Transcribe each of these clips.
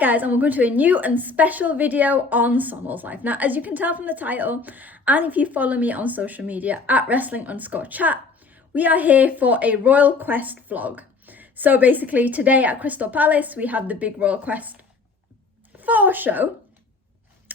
guys, and welcome to a new and special video on Sonal's life. Now, as you can tell from the title, and if you follow me on social media at wrestling_chat, we are here for a Royal Quest vlog. So basically today at Crystal Palace, we have the big Royal Quest 4 show.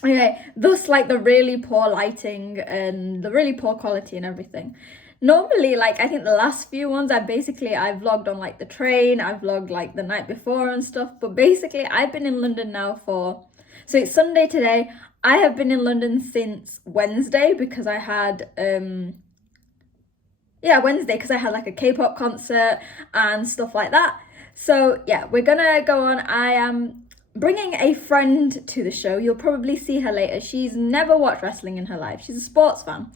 Okay, thus like the really poor lighting and the really poor quality and everything. Normally, like, I think the last few ones I've vlogged on like the train, I've vlogged like the night before and stuff, but basically I've been in London now so it's Sunday today. I have been in London since Wednesday because I had Wednesday because I had like a K-pop concert and stuff like that. So yeah, we're gonna go on. I am bringing a friend to the show. You'll probably see her later. She's never watched wrestling in her life. She's a sports fan.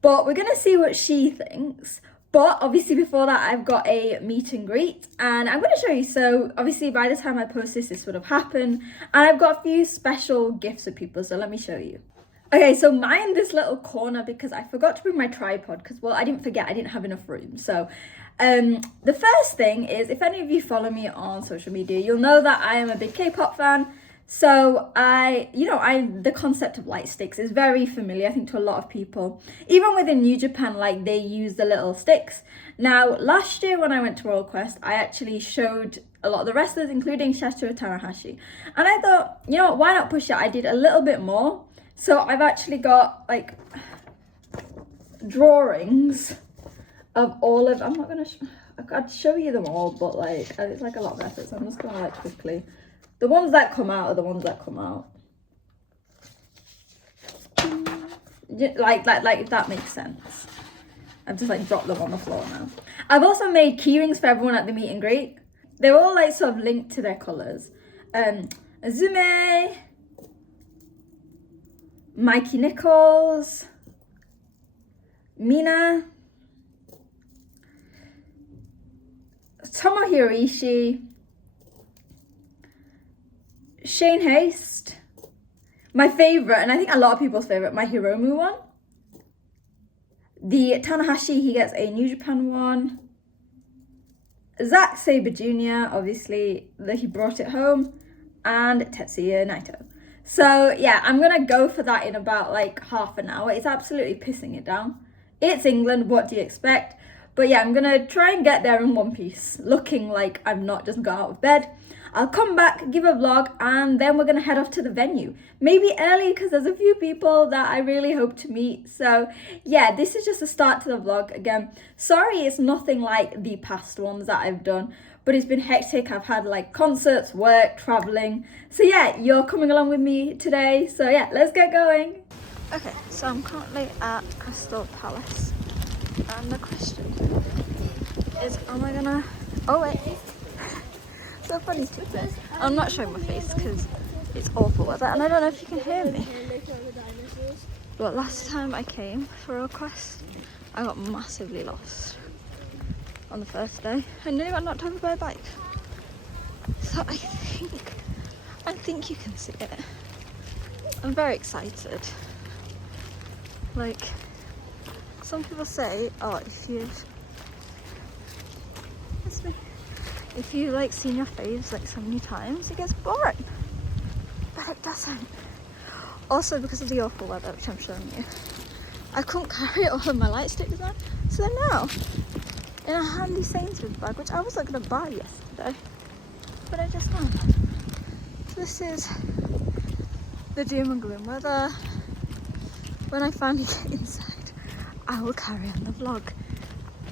But we're going to see what she thinks. But obviously before that, I've got a meet and greet. And I'm going to show you. So obviously by the time I post this would have happened. And I've got a few special gifts for people. So let me show you. Okay, so mine in this little corner because I forgot to bring my tripod. Because, well, I didn't forget. I didn't have enough room. So the first thing is, if any of you follow me on social media, you'll know that I am a big K-pop fan. So the concept of light sticks is very familiar, I think, to a lot of people. Even within New Japan, like, they use the little sticks. Now, last year when I went to Royal Quest, I actually showed a lot of the wrestlers, including Satoru Tanahashi. And I thought, you know what, why not push it? I did a little bit more. So I've actually got, like, drawings of all of, I'm not going to, I'd show you them all, but, like, it's, like, a lot of effort. So I'm just going to, like, quickly. The ones that come out are the ones that come out. Like if that makes sense. I've just like dropped them on the floor now. I've also made key rings for everyone at the meet and greet. They're all like sort of linked to their colours. Azume, Mikey Nichols, Mina, Tomohiro Ishii, Shane Haste, my favourite, and I think a lot of people's favourite, my Hiromu one. The Tanahashi, he gets a New Japan one. Zack Sabre Jr., obviously, he brought it home. And Tetsuya Naito. So, yeah, I'm going to go for that in about, like, half an hour. It's absolutely pissing it down. It's England, what do you expect? But, yeah, I'm going to try and get there in one piece, looking like I've not just got out of bed. I'll come back, give a vlog, and then we're going to head off to the venue. Maybe early, because there's a few people that I really hope to meet. So, yeah, this is just a start to the vlog. Again, sorry it's nothing like the past ones that I've done, but it's been hectic. I've had, like, concerts, work, travelling. So, yeah, you're coming along with me today. So, yeah, let's get going. Okay, so I'm currently at Crystal Palace. And the question is, am I going to... Oh, wait. So funny too. I'm not showing my face because it's awful weather and I don't know if you can hear me. But last time I came for a quest, I got massively lost on the first day. I nearly got knocked over by a bike. So I think you can see it. I'm very excited. Like, some people say, oh, if you like seen your faves like so many times, it gets boring. But it doesn't. Also because of the awful weather, which I'm showing you, I couldn't carry all of my light sticks on. So they're now in a handy Sainsbury's bag, which I wasn't going to buy yesterday, but I just found. So this is the doom and gloom weather. When I finally get inside, I will carry on the vlog.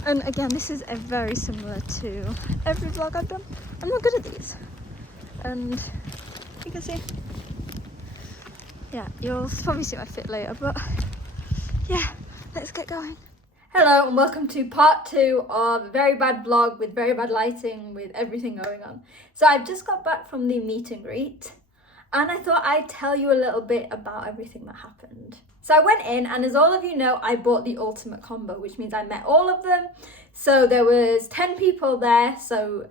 And again, this is very similar to every vlog I've done. I'm not good at these. And you can see, yeah, you'll probably see my fit later, but yeah, let's get going. Hello and welcome to part 2 of a very bad vlog with very bad lighting, with everything going on. So I've just got back from the meet and greet and I thought I'd tell you a little bit about everything that happened. So I went in, and as all of you know, I bought the ultimate combo, which means I met all of them. So there was 10 people there, so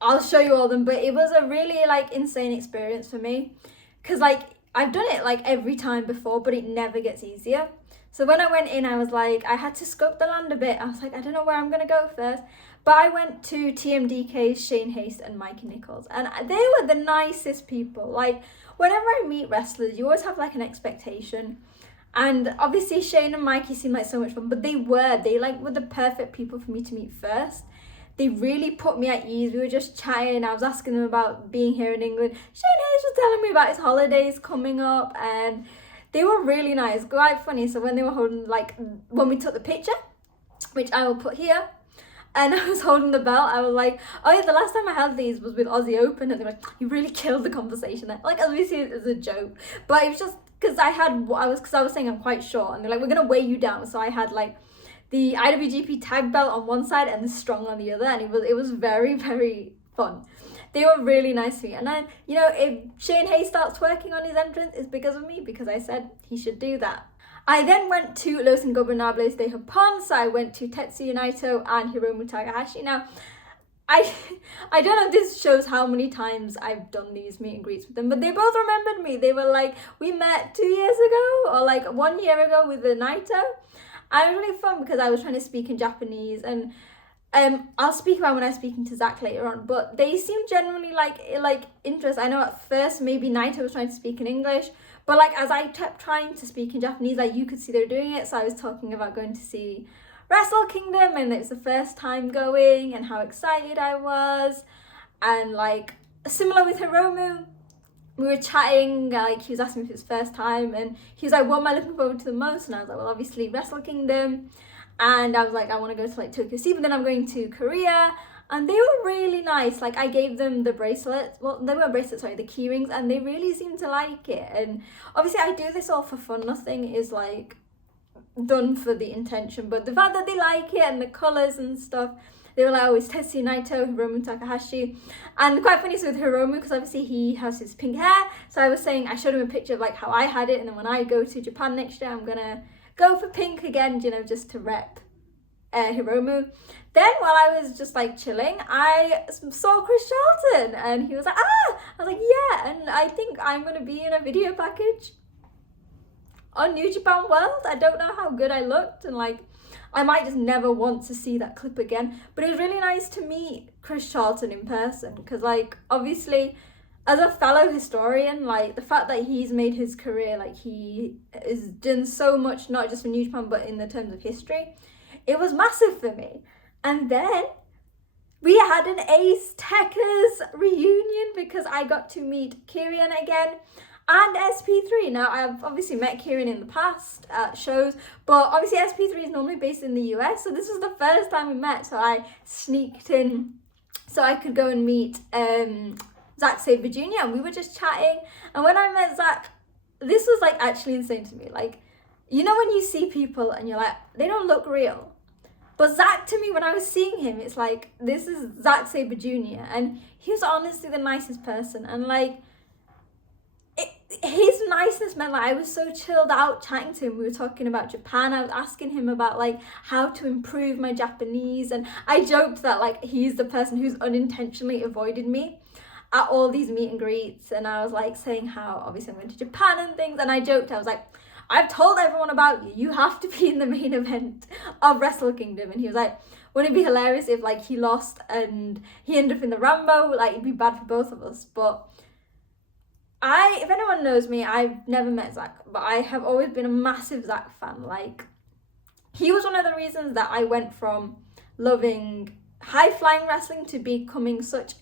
I'll show you all of them, but it was a really, like, insane experience for me. Because, like, I've done it, like, every time before, but it never gets easier. So when I went in, I was like, I had to scope the land a bit. I was like, I don't know where I'm going to go first. But I went to TMDK's Shane Haste and Mikey Nichols, and they were the nicest people. Like, whenever I meet wrestlers, you always have like an expectation. And obviously Shane and Mikey seemed like so much fun, but they like were the perfect people for me to meet first. They really put me at ease. We were just chatting. I was asking them about being here in England. Shane Hayes was telling me about his holidays coming up, and they were really nice, quite funny. So when they were holding, like, when we took the picture, which I will put here, and I was holding the belt, I was like, oh yeah, the last time I had these was with Aussie Open, and they were like, you really killed the conversation there. Like, obviously it was a joke, but it was just because I was saying I'm quite short, and they're like, we're gonna weigh you down. So I had like the IWGP tag belt on one side and the strong on the other, and it was very, very fun. They were really nice to me. And then, you know, if Shane Hayes starts working on his entrance, it's because of me, because I said he should do that. I then went to Los Ingobernables de Japón, so I went to Tetsuya Naito and Hiromu Takahashi. Now, I don't know if this shows how many times I've done these meet and greets with them, but they both remembered me. They were like, we met 2 years ago, or like 1 year ago with the Naito. And it was really fun because I was trying to speak in Japanese, and I'll speak about when I'm speaking to Zack later on, but they seemed genuinely like interested. I know at first maybe Naito was trying to speak in English, but like as I kept trying to speak in Japanese, like you could see they were doing it. So I was talking about going to see Wrestle Kingdom, and it was the first time going, and how excited I was. And like similar with Hiromu, we were chatting, like he was asking me if it was his first time, and he was like, what am I looking forward to the most? And I was like, well, obviously Wrestle Kingdom. And I was like, I want to go to like Tokyo Sea, but then I'm going to Korea. And they were really nice. Like I gave them the bracelets, well, they weren't bracelets, sorry, the key rings, and they really seemed to like it. And obviously I do this all for fun. Nothing is like done for the intention, but the fact that they like it and the colours and stuff, they were like, oh, it's Tetsuya Naito, Hiromu Takahashi. And quite funny, so with Hiromu, because obviously he has his pink hair, so I was saying, I showed him a picture of like how I had it, and then when I go to Japan next year, I'm gonna go for pink again, you know, just to rep Hiromu. Then while I was just like chilling, I saw Chris Charlton, and he was like, ah! I was like, yeah, and I think I'm gonna be in a video package on New Japan World. I don't know how good I looked, and like I might just never want to see that clip again, but it was really nice to meet Chris Charlton in person, because like obviously as a fellow historian, like the fact that he's made his career, like he has done so much, not just for New Japan, but in the terms of history, it was massive for me. And then we had an Ace Techers reunion, because I got to meet Kieran again and SP3. Now, I've obviously met Kieran in the past at shows, but obviously SP3 is normally based in the US, so this was the first time we met, so I sneaked in so I could go and meet Zack Sabre Jr., and we were just chatting. And when I met Zack, this was like actually insane to me. Like, you know when you see people and you're like, they don't look real. But Zack, to me, when I was seeing him, it's like, this is Zack Sabre Jr. And he was honestly the nicest person. And like, his niceness meant like I was so chilled out chatting to him. We were talking about Japan. I was asking him about like how to improve my Japanese. And I joked that like he's the person who's unintentionally avoided me at all these meet and greets. And I was like saying how obviously I'm going to Japan and things, and I joked, I was like, I've told everyone about you, you have to be in the main event of Wrestle Kingdom. And he was like, wouldn't it be hilarious if like he lost and he ended up in the Rambo? Like it'd be bad for both of us. But if anyone knows me, I've never met Zack, but I have always been a massive Zack fan. Like he was one of the reasons that I went from loving high flying wrestling to becoming such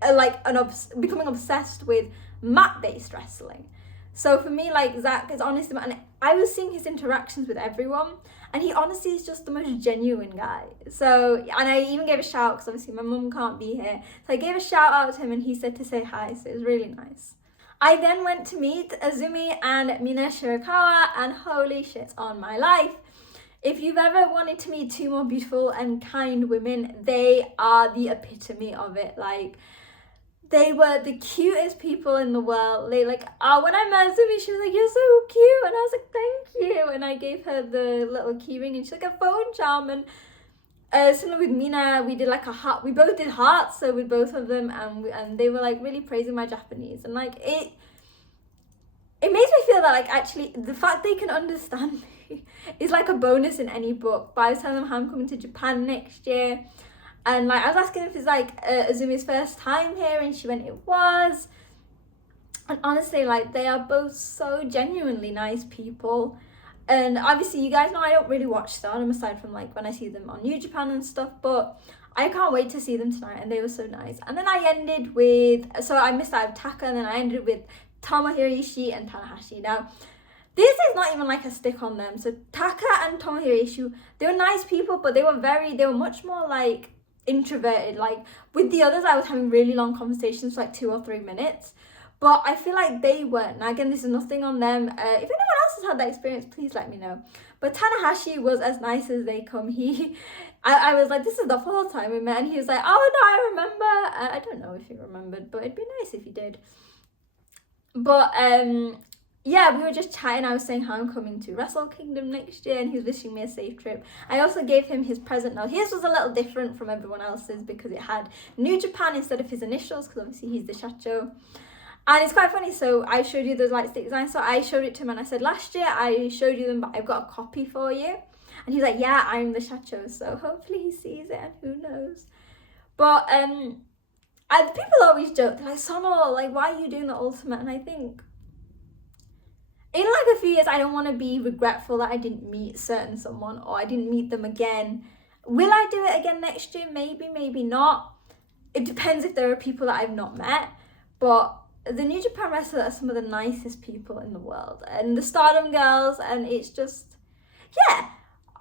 becoming obsessed with mat-based wrestling. So for me, like Zack is honestly, and I was seeing his interactions with everyone, and he honestly is just the most genuine guy. So, and I even gave a shout out because obviously my mum can't be here, so I gave a shout out to him, and he said to say hi. So it was really nice. I then went to meet Azumi and Mina Shirakawa, and holy shit on my life. If you've ever wanted to meet two more beautiful and kind women, they are the epitome of it. Like, they were the cutest people in the world. They like, when I met Azumi, she was like, you're so cute. And I was like, thank you. And I gave her the little key ring, and she's like, a phone charm. And similar with Mina, we did like a heart. We both did hearts, so with both of them. And they were like really praising my Japanese. And like, it makes me feel that like actually the fact they can understand me is like a bonus in any book. But I was telling them how I'm coming to Japan next year. And like I was asking if it's like Azumi's first time here, and she went, it was. And honestly, like, they are both so genuinely nice people. And obviously, you guys know I don't really watch Stardom aside from like when I see them on New Japan and stuff, but I can't wait to see them tonight, and they were so nice. And then I ended with, so I missed out of Taka, and then I ended with Tomohiro Ishii and Tanahashi. Now, this is not even like a stick on them. So Taka and Tomohiro Ishii, they were nice people, but they were much more like introverted. Like with the others, I was having really long conversations for like 2 or 3 minutes. But I feel like they weren't. Now, again, this is nothing on them. If anyone else has had that experience, please let me know. But Tanahashi was as nice as they come. I was like, this is the 4th time we met. And he was like, oh, no, I remember. I don't know if he remembered, but it'd be nice if he did. But, yeah, we were just chatting. I was saying how I'm coming to Wrestle Kingdom next year, and he was wishing me a safe trip. I also gave him his present. Now, his was a little different from everyone else's because it had New Japan instead of his initials, because obviously he's the Shacho. And it's quite funny, so I showed you those light stick designs, so I showed it to him and I said, last year I showed you them, but I've got a copy for you. And he's like, yeah, I'm the Shacho, so hopefully he sees it, and who knows. But people always joke, they're like, Sono, like, why are you doing the Ultimate? And I think, in like a few years, I don't want to be regretful that I didn't meet someone, or I didn't meet them again. Will I do it again next year? Maybe, maybe not. It depends if there are people that I've not met, but the New Japan wrestlers are some of the nicest people in the world, and the Stardom girls, and it's just, yeah.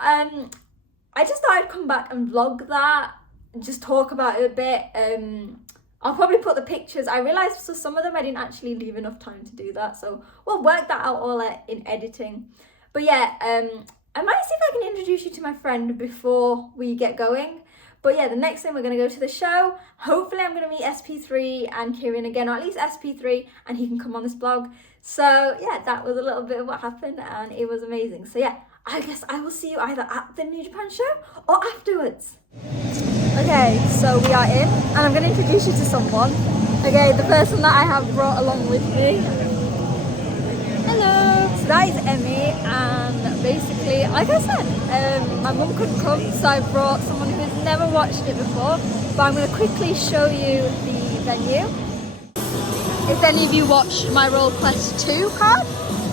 I just thought I'd come back and vlog that, and just talk about it a bit. I'll probably put the pictures. I realised for some of them I didn't actually leave enough time to do that, so we'll work that out all in editing. But yeah, I might see if I can introduce you to my friend before we get going. But yeah, the next thing, we're going to go to the show. Hopefully I'm going to meet SP3 and Kieran again, or at least SP3, and he can come on this vlog. So yeah, that was a little bit of what happened, and it was amazing. So yeah, I guess I will see you either at the New Japan show or afterwards. Okay, so we are in, and I'm going to introduce you to someone. Okay, the person that I have brought along with me. Hello. So that is Emmy, and basically, like I said, my mum couldn't come, so I brought someone who's never watched it before, but I'm going to quickly show you the venue. If any of you watched my Royal Quest 2 card,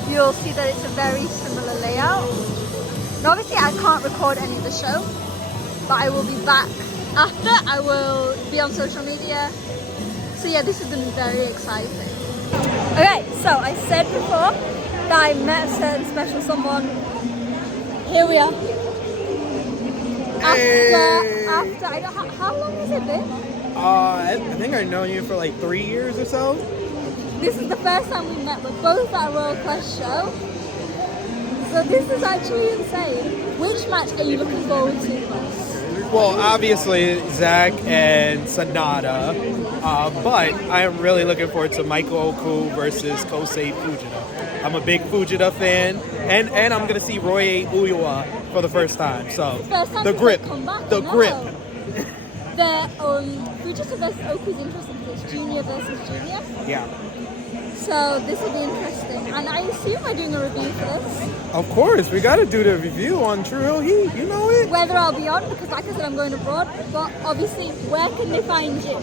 you'll see that it's a very similar layout. Now obviously I can't record any of the show, but I will be back after. I will be on social media. So yeah, this is going to be very exciting. Okay, so I said before that I met a certain special someone. Here we are. After I don't know, how long has it been? I think I've known you for like 3 years or so. This is the first time we met. We're both at a Royal Quest show. So this is actually insane. Which match are you looking forward to most? Well, obviously Zack and Sonata, but I am really looking forward to Michael Oku versus Kosei Fujita. I'm a big Fujita fan, and I'm gonna see Roy Uiwa for the first time. So the grip. The Fujita versus Oku is interesting because it's junior versus junior. Yeah. So this will be interesting, and I assume we're doing a review for this. Of course, we gotta do the review on True Hill Heat. You know it. Whether I'll be on, because like I said, I'm going abroad. But obviously, where can they find you?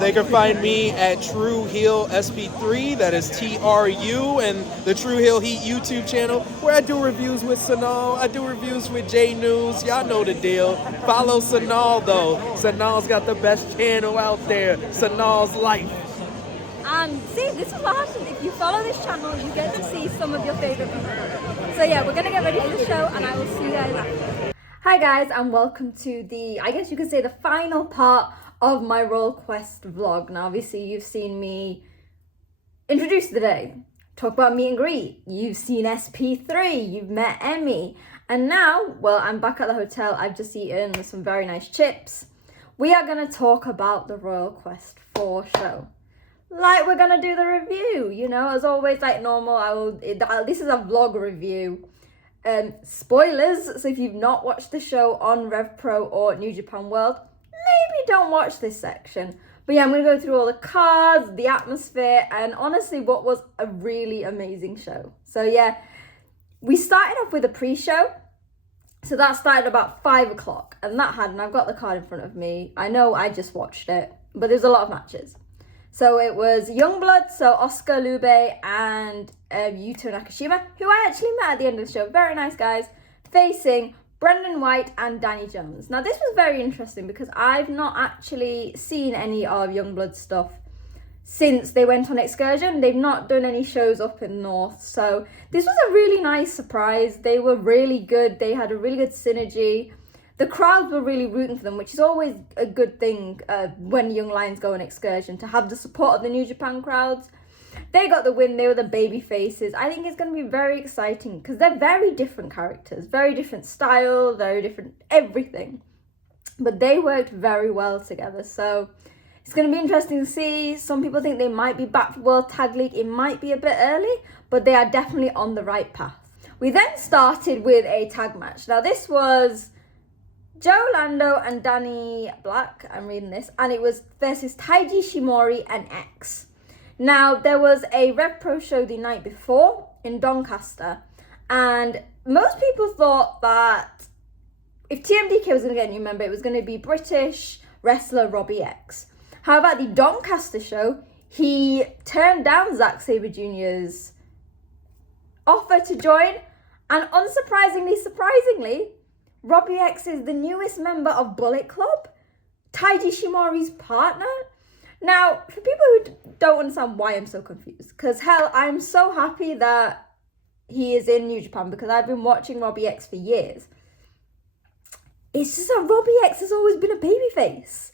They can find me at True Heel SP3, that is TRU, and the True Heel Heat YouTube channel, where I do reviews with Sanal, I do reviews with J News, y'all know the deal. Follow Sanal though. Sanal's got the best channel out there, Sanal's Life. And see, this is what happens. If you follow this channel, you get to see some of your favourite people. So yeah, we're going to get ready for the show, and I will see you guys after. Hi guys, and welcome to the, I guess you could say, the final part of my Royal Quest vlog. Now obviously you've seen me introduce the day, talk about meet and greet, you've seen SP3, you've met Emmy, and now, well, I'm back at the hotel. I've just eaten some very nice chips. We are going to talk about the Royal Quest 4 show. Like, we're going to do the review, you know, as always, like normal, this is a vlog review. Spoilers, so if you've not watched the show on Rev Pro or New Japan World, maybe don't watch this section. But yeah, I'm going to go through all the cards, the atmosphere, and honestly, what was a really amazing show. So yeah, We started off with a pre-show. So that started about 5 o'clock, and I've got the card in front of me. I know I just watched it, but there's a lot of matches. So it was Youngblood, so Oscar Lube and Yuto Nakashima, who I actually met at the end of the show. Very nice guys, facing Brendan White and Danny Jones. Now this was very interesting because I've not actually seen any of Youngblood stuff since they went on excursion. They've not done any shows up in North, so this was a really nice surprise. They were really good. They had a really good synergy. The crowds were really rooting for them, which is always a good thing when young lions go on excursion, to have the support of the New Japan crowds. They got the win. They were the baby faces. I think it's going to be very exciting because they're very different characters, very different style, very different everything, but they worked very well together. So it's going to be interesting to see. Some people think they might be back for World Tag League. It might be a bit early, but they are definitely on the right path. We then started with a tag match. Now this was Joe Lando and Danny Black, I'm reading this, and it was versus Taiji Shimori and X. Now there was a Rev Pro show the night before in Doncaster, and most people thought that if TMDK was going to get a new member, it was going to be British wrestler Robbie X. However, at the Doncaster show, he turned down Zack Sabre Jr.'s offer to join, and surprisingly, Robbie X is the newest member of Bullet Club, Taiji Shimori's partner. Now, for people who don't understand why I'm so confused, because hell, I'm so happy that he is in New Japan because I've been watching Robbie X for years. It's just that Robbie X has always been a babyface.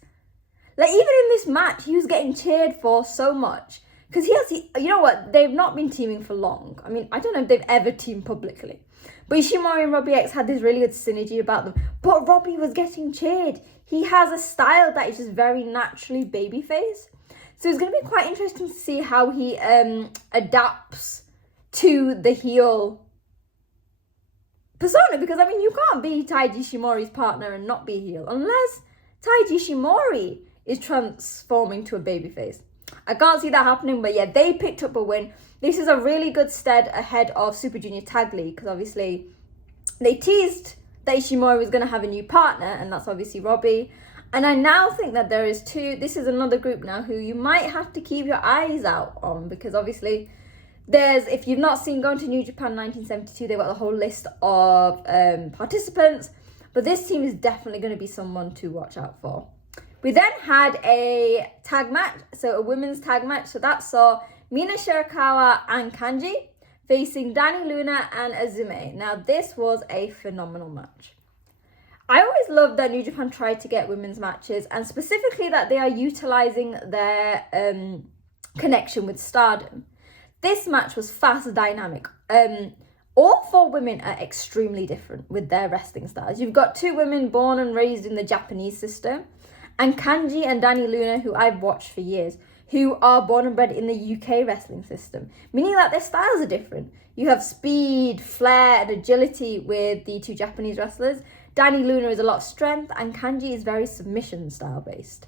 Like, even in this match, he was getting cheered for so much. Because you know what, they've not been teaming for long. I mean, I don't know if they've ever teamed publicly. But Ishimori and Robbie X had this really good synergy about them. But Robbie was getting cheered. He has a style that is just very naturally babyface. So it's going to be quite interesting to see how he adapts to the heel persona. Because, I mean, you can't be Taiji Shimori's partner and not be heel. Unless Taiji Shimori is transforming to a babyface. I can't see that happening, but yeah, they picked up a win. This is a really good stead ahead of Super Junior Tag League, because obviously they teased that Ishimori was going to have a new partner, and that's obviously Robbie. And I now think that this is another group now who you might have to keep your eyes out on, because obviously if you've not seen Going to New Japan 1972, they've got the whole list of participants, but this team is definitely going to be someone to watch out for. We then had a tag match, so a women's tag match. So that saw Mina Shirakawa and Kanji facing Dani Luna and Azumi. Now this was a phenomenal match. I always loved that New Japan tried to get women's matches, and specifically that they are utilizing their connection with Stardom. This match was fast, dynamic. All 4 women are extremely different with their wrestling styles. You've got 2 women born and raised in the Japanese system, and Kanji and Dani Luna, who I've watched for years, who are born and bred in the UK wrestling system, meaning that their styles are different. You have speed, flair, and agility with the 2 Japanese wrestlers. Dani Luna is a lot of strength, and Kanji is very submission style based.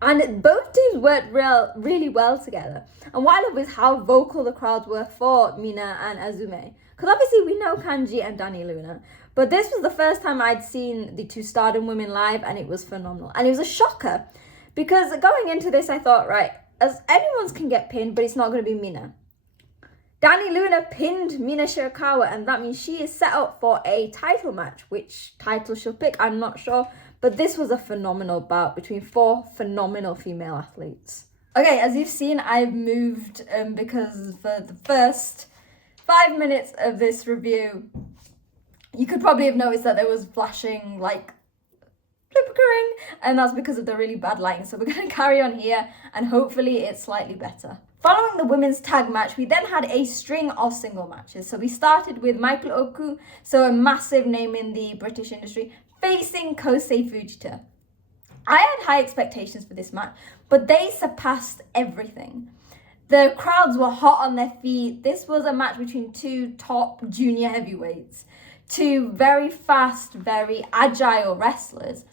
And both teams worked really well together. And what I love is how vocal the crowds were for Mina and Azumi. Because obviously we know Kanji and Dani Luna, but this was the first time I'd seen the 2 Stardom women live, and it was phenomenal. And it was a shocker, because going into this, I thought, right, as anyone's can get pinned, but it's not going to be Mina. Dani Luna pinned Mina Shirakawa, and that means she is set up for a title match. Which title she'll pick, I'm not sure. But this was a phenomenal bout between 4 phenomenal female athletes. Okay, as you've seen, I've moved because for the first 5 minutes of this review, you could probably have noticed that there was flashing, like, flickering, and that's because of the really bad lighting. So we're going to carry on here, and hopefully it's slightly better. Following the women's tag match, we then had a string of single matches. So we started with Michael Oku, so a massive name in the British industry, facing Kosei Fujita. I had high expectations for this match, but they surpassed everything. The crowds were hot on their feet. This was a match between 2 top junior heavyweights, 2 very fast, very agile wrestlers.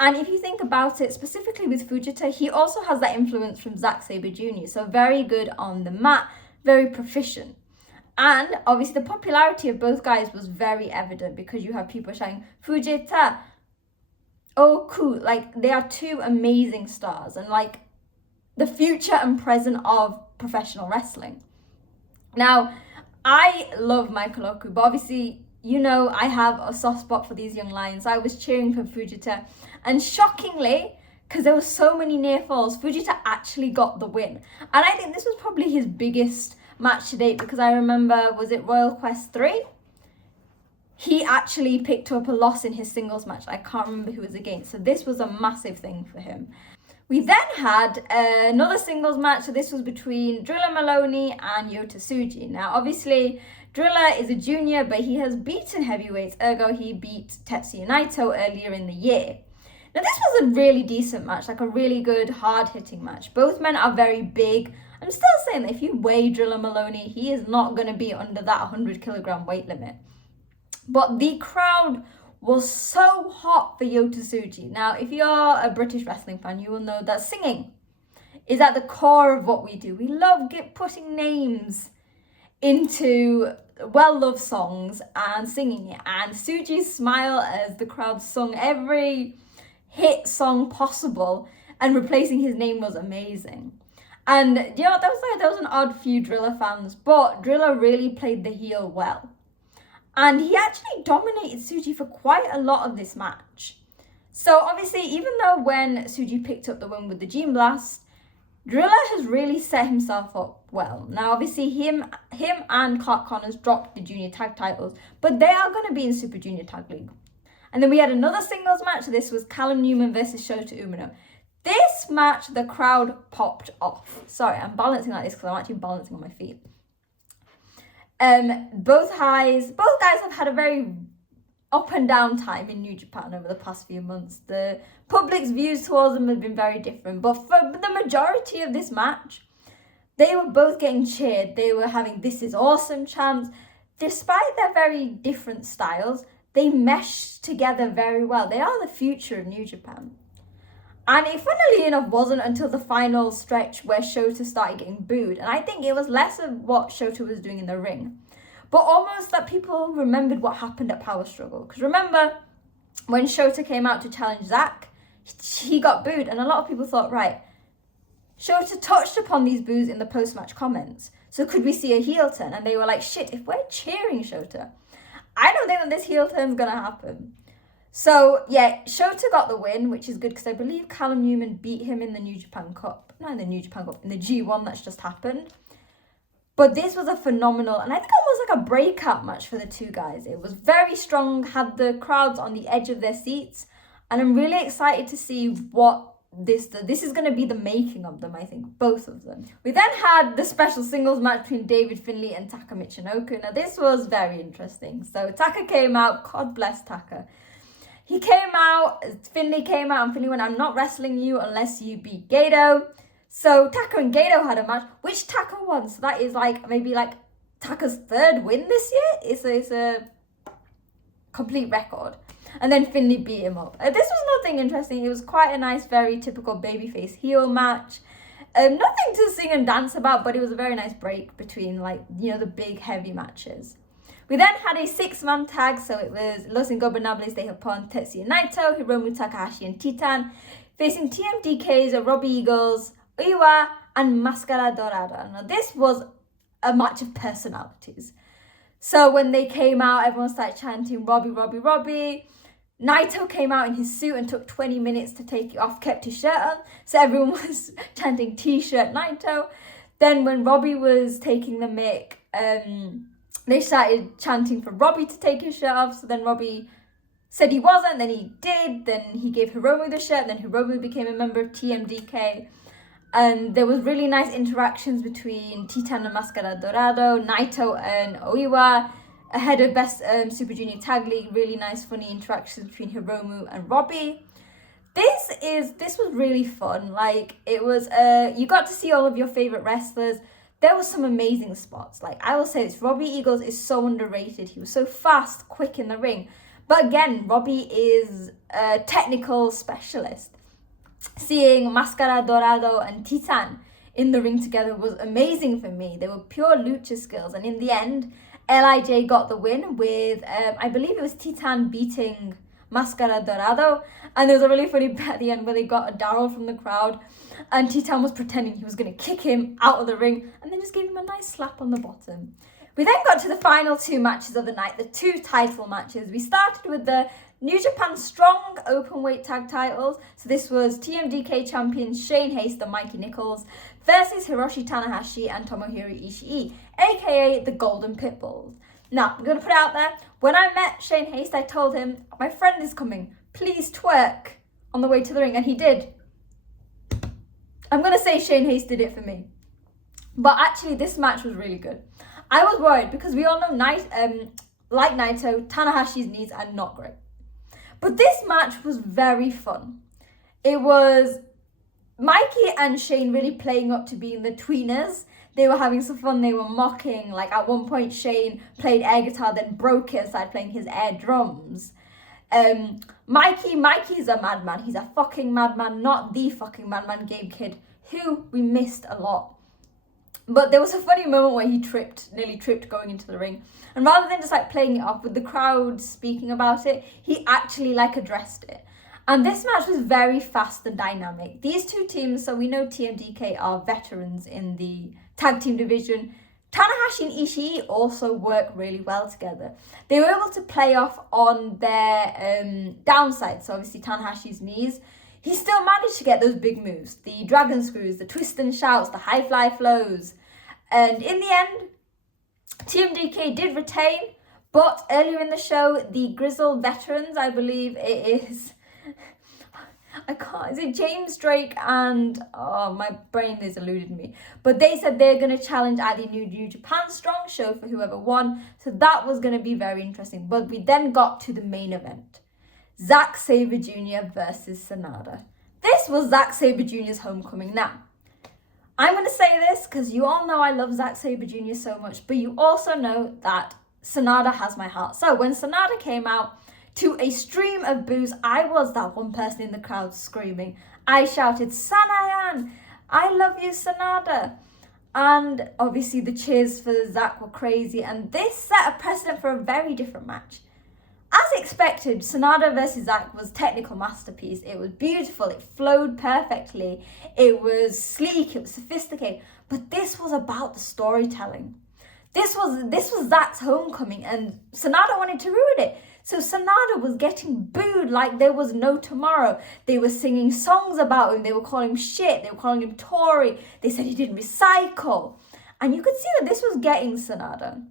And if you think about it, specifically with Fujita, he also has that influence from Zack Sabre Jr. So very good on the mat, very proficient. And obviously the popularity of both guys was very evident because you have people shouting, Fujita, oh, cool. Like, they are two amazing stars and like the future and present of professional wrestling. Now, I love Michael Oku, but obviously, you know, I have a soft spot for these young lions. I was cheering for Fujita, and shockingly, because there were so many near falls, Fujita actually got the win. And I think this was probably his biggest match to date, because I remember, was it Royal Quest 3? He actually picked up a loss in his singles match. I can't remember who it was against. So this was a massive thing for him. We then had another singles match. So this was between Drilla Maloney and Yota Tsuji. Now, obviously, Drilla is a junior, but he has beaten heavyweights. Ergo, he beat Tetsuya Naito earlier in the year. Now, this was a really decent match, like a really good, hard-hitting match. Both men are very big. I'm still saying that if you weigh Drilla Maloney, he is not going to be under that 100-kilogram weight limit. But the crowd was so hot for Yota Tsuji. Now, if you're a British wrestling fan, you will know that singing is at the core of what we do. We love putting names into well-loved songs and singing it. And Tsuji's smile as the crowd sung every hit song possible and replacing his name was amazing. And you know, there was an odd few Drilla fans, but Drilla really played the heel well. And he actually dominated Tsuji for quite a lot of this match. So obviously, even though when Tsuji picked up the win with the Gene Blast, Drilla has really set himself up well. Now, obviously, him and Clark Connors dropped the junior tag titles, but they are going to be in Super Junior Tag League. And then we had another singles match. This was Callum Newman versus Shota Umino. This match, the crowd popped off. Sorry, I'm balancing like this because I'm actually balancing on my feet. Both guys have had a very up and down time in New Japan over the past few months. The public's views towards them have been very different, but for the majority of this match, they were both getting cheered. They were having "This is awesome" chants. Despite their very different styles, they meshed together very well. They are the future of New Japan. And it, funnily enough, wasn't until the final stretch where Shota started getting booed. And I think it was less of what Shota was doing in the ring, but almost that people remembered what happened at Power Struggle. Because remember, when Shota came out to challenge Zack, he got booed. And a lot of people thought, right, Shota touched upon these boos in the post-match comments. So could we see a heel turn? And they were like, shit, if we're cheering Shota, I don't think that this heel turn's going to happen. So, yeah, Shota got the win, which is good because I believe Callum Newman beat him in the New Japan Cup. Not in the New Japan Cup, in the G1 that's just happened. But this was a phenomenal, and I think almost like a breakout match for the two guys. It was very strong, had the crowds on the edge of their seats, and I'm really excited to see what this is going to be the making of them, I think, both of them. We then had the special singles match between David Finlay and Taka Michinoku. Now, this was very interesting. So, Taka came out, God bless Taka. He came out, Finlay came out, and Finlay went, I'm not wrestling you unless you beat Gato. So Taka and Gato had a match, which Taka won. So that is maybe Taka's third win this year. It's a complete record. And then Finlay beat him up. This was nothing interesting. It was quite a nice, very typical babyface heel match. Nothing to sing and dance about, but it was a very nice break between the big heavy matches. We then had a 6-man tag, so it was Los Ingobernables de Japón, Tetsuya Naito, Hiromu Takahashi, and Titan, facing TMDK's Robbie Eagles, Oiwa, and Máscara Dorada. Now, this was a match of personalities. So when they came out, everyone started chanting, Robbie, Robbie, Robbie. Naito came out in his suit and took 20 minutes to take it off, kept his shirt on. So everyone was chanting T-shirt Naito. Then when Robbie was taking the mic, they started chanting for Robbie to take his shirt off. So then Robbie said he wasn't, then he did. Then he gave Hiromu the shirt. Then Hiromu became a member of TMDK. And there was really nice interactions between Titan and Máscara Dorado, Naito and Oiwa. Ahead of Best Super Junior Tag League, really nice, funny interactions between Hiromu and Robbie. This was really fun. It was, you got to see all of your favorite wrestlers. There was some amazing spots. I will say this, Robbie Eagles is so underrated. He was so fast, quick in the ring. But again, Robbie is a technical specialist. Seeing Máscara Dorado and Titan in the ring together was amazing for me. They were pure lucha skills. And in the end, LIJ got the win with, I believe it was Titan beating Mascara Dorado. And there was a really funny bit at the end where they got a Daryl from the crowd. And Titan was pretending he was going to kick him out of the ring. And then just gave him a nice slap on the bottom. We then got to the final 2 matches of the night, the 2 title matches. We started with the New Japan Strong Openweight Tag Titles. So this was TMDK champions Shane Haste and Mikey Nichols versus Hiroshi Tanahashi and Tomohiro Ishii, aka the Golden Pitbulls. Now, I'm going to put it out there. When I met Shane Haste, I told him, my friend is coming. Please twerk on the way to the ring. And he did. I'm going to say Shane Haste did it for me. But actually, this match was really good. I was worried because we all know, like Naito, Tanahashi's knees are not great. But this match was very fun. It was Mikey and Shane really playing up to being the tweeners. They were having some fun. They were mocking. Like at one point, Shane played air guitar, then broke it and started playing his air drums. Mikey's a madman. He's a fucking madman, not the fucking madman Gabe Kidd, who we missed a lot. But there was a funny moment where he nearly tripped going into the ring. And rather than just like playing it off with the crowd speaking about it, he actually like addressed it. And this match was very fast and dynamic. These 2 teams, so we know TMDK are veterans in the tag team division. Tanahashi and Ishii also work really well together. They were able to play off on their downside. So obviously Tanahashi's knees. He still managed to get those big moves. The dragon screws, the twist and shouts, the high fly flows. And in the end, TMDK did retain. But earlier in the show, the grizzled veterans, I believe it is... is it James Drake and... Oh, my brain is eluding me. But they said they're going to challenge at the New Japan Strong show for whoever won. So that was going to be very interesting. But we then got to the main event. Zack Sabre Jr. versus Sonata. This was Zack Sabre Jr.'s homecoming. Now, I'm going to say this because you all know I love Zack Sabre Jr. so much, but you also know that Sonata has my heart. So when Sonata came out to a stream of boos, I was that one person in the crowd screaming. I shouted, Sanayan, I love you, Sonata. And obviously the cheers for Zack were crazy, and this set a precedent for a very different match. As expected, Sonata versus Zack was technical masterpiece. It was beautiful, it flowed perfectly, it was sleek, it was sophisticated, but this was about the storytelling. This was Zack's homecoming, and Sonata wanted to ruin it. So Sonata was getting booed like there was no tomorrow. They were singing songs about him, they were calling him shit, they were calling him Tory, they said he didn't recycle. And you could see that this was getting Sonata.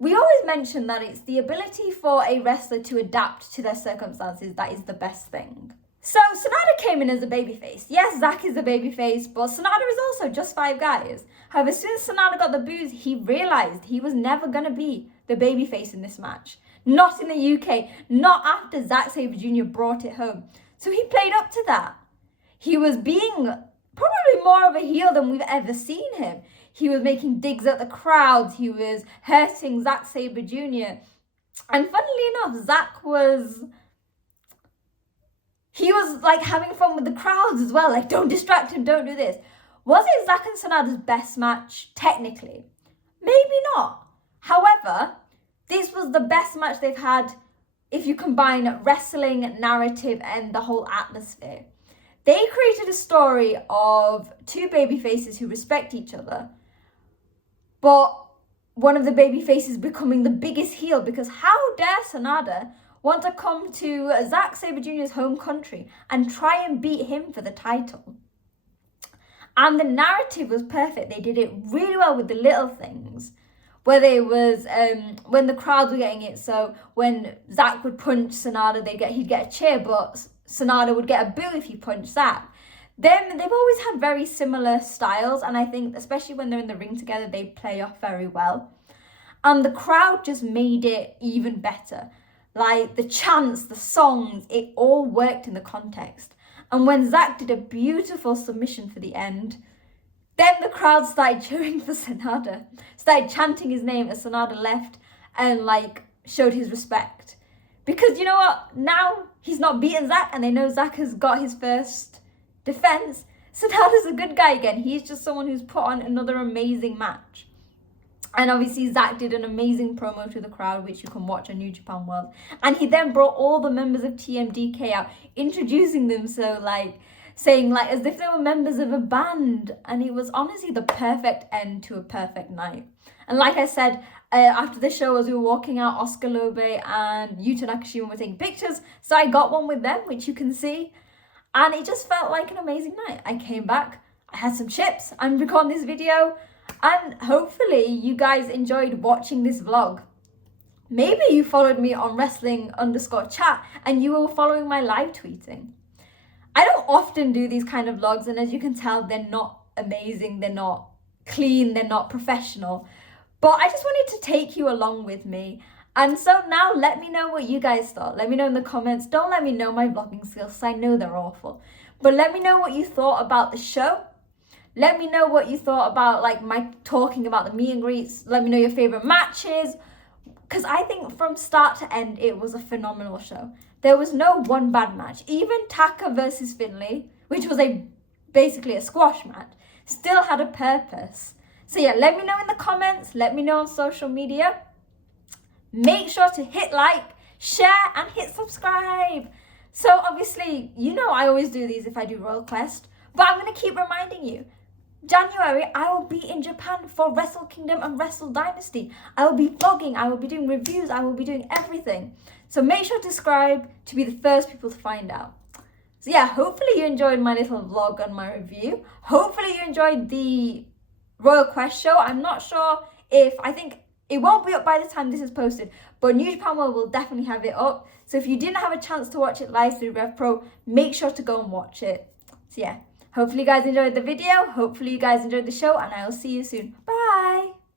We always mention that it's the ability for a wrestler to adapt to their circumstances that is the best thing. So Sonata came in as a babyface. Yes, Zack is a babyface, but Sonata is also just 5 guys. However, as soon as Sonata got the boos, he realised he was never going to be the babyface in this match. Not in the UK, not after Zack Sabre Jr. brought it home. So he played up to that. He was being probably more of a heel than we've ever seen him. He was making digs at the crowds. He was hurting Zack Sabre Jr. And funnily enough, Zack was like having fun with the crowds as well. Like, don't distract him, don't do this. Was it Zack and Sonata's best match? Technically, maybe not. However, this was the best match they've had if you combine wrestling, narrative, and the whole atmosphere. They created a story of 2 babyfaces who respect each other, but one of the babyfaces becoming the biggest heel, because how dare Sonata want to come to Zack Sabre Jr.'s home country and try and beat him for the title? And the narrative was perfect. They did it really well with the little things. Whether it was when the crowds were getting it, so when Zack would punch Sonata, he'd get a cheer, but Sonata would get a boo if he punched Zack. They've always had very similar styles, and I think especially when they're in the ring together, they play off very well. And the crowd just made it even better. Like the chants, the songs, it all worked in the context. And when Zack did a beautiful submission for the end, then the crowd started cheering for Sonata, started chanting his name as Sonata left and showed his respect. Because you know what? Now he's not beaten Zack, and they know Zack has got his first defense. Sonata's a good guy again. He's just someone who's put on another amazing match. And obviously Zack did an amazing promo to the crowd, which you can watch on New Japan World. And he then brought all the members of TMDK out, introducing them saying as if they were members of a band. And it was honestly the perfect end to a perfect night. And like I said, after the show, as we were walking out, Oscar Lobe and Yuta Nakashima were taking pictures. So I got one with them, which you can see. And it just felt like an amazing night. I came back, I had some chips, I'm recording this video. And hopefully you guys enjoyed watching this vlog. Maybe you followed me on wrestling_chat and you were following my live tweeting. I don't often do these kind of vlogs, and as you can tell, they're not amazing, they're not clean, they're not professional. But I just wanted to take you along with me. And so now let me know what you guys thought. Let me know in the comments. Don't let me know my vlogging skills, because I know they're awful. But let me know what you thought about the show. Let me know what you thought about my talking about the meet and greets. Let me know your favorite matches. Because I think from start to end, it was a phenomenal show. There was no one bad match. Even Taka versus Finlay, which was basically a squash match, still had a purpose. So yeah, let me know in the comments. Let me know on social media. Make sure to hit like, share, and hit subscribe. So obviously, I always do these if I do Royal Quest. But I'm going to keep reminding you. January, I will be in Japan for Wrestle Kingdom and Wrestle Dynasty. I will be vlogging, I will be doing reviews, I will be doing everything. So make sure to subscribe to be the first people to find out. So yeah, hopefully you enjoyed my little vlog on my review. Hopefully you enjoyed the Royal Quest show. I'm not sure I think it won't be up by the time this is posted, but New Japan World will definitely have it up. So if you didn't have a chance to watch it live through RevPro, make sure to go and watch it. So yeah. Hopefully you guys enjoyed the video. Hopefully you guys enjoyed the show, and I will see you soon. Bye.